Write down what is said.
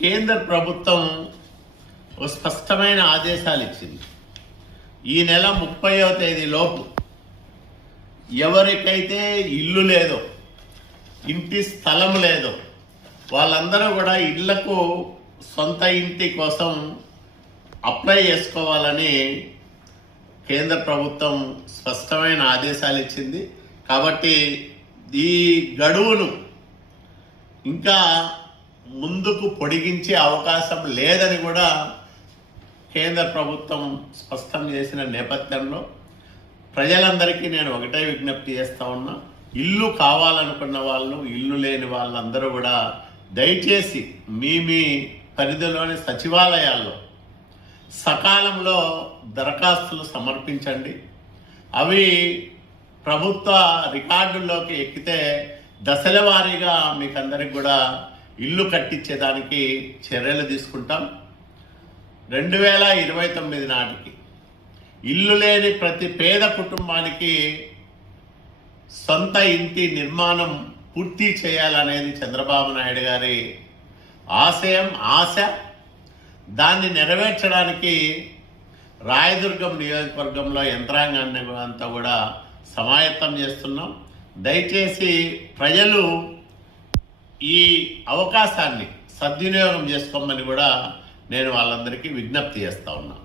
కేంద్ర ప్రభుత్వం ఒక స్పష్టమైన ఆదేశాలు ఇచ్చింది. ఈ నెల ముప్పైవ తేదీ లోపు ఎవరికైతే ఇల్లు లేదో ఇంటి స్థలం లేదో వాళ్ళందరూ కూడా ఇళ్ళకు సొంత ఇంటి కోసం అప్లై చేసుకోవాలని కేంద్ర ప్రభుత్వం స్పష్టమైన ఆదేశాలు ఇచ్చింది. కాబట్టి ఈ గడువును ఇంకా ముందుకు పొడిగించే అవకాశం లేదని కూడా కేంద్ర ప్రభుత్వం స్పష్టం చేసిన నేపథ్యంలో ప్రజలందరికీ నేను ఒకటే విజ్ఞప్తి చేస్తా ఉన్నా. ఇల్లు కావాలనుకున్న వాళ్ళు ఇల్లు లేని వాళ్ళందరూ కూడా దయచేసి మీ మీ పరిధిలోని సచివాలయాల్లో సకాలంలో దరఖాస్తులు సమర్పించండి. అవి ప్రభుత్వ రికార్డుల్లోకి ఎక్కితే దశల వారీగా మీకు అందరికి కూడా ఇల్లు కట్టించేదానికి చర్యలు తీసుకుంటాం. రెండు వేల ఇరవై తొమ్మిది నాటికి ఇల్లు లేని ప్రతి పేద కుటుంబానికి సొంత ఇంటి నిర్మాణం పూర్తి చేయాలనేది చంద్రబాబు నాయుడు గారి ఆశయం ఆశ. దాన్ని నెరవేర్చడానికి రాయదుర్గం నియోజకవర్గంలో యంత్రాంగాన్ని అంతా కూడా సమాయత్తం చేస్తున్నాం. దయచేసి ప్రజలు ఈ అవకాశాన్ని సద్వినియోగం చేసుకోమని కూడా నేను వాళ్ళందరికీ విజ్ఞప్తి చేస్తా ఉన్నాను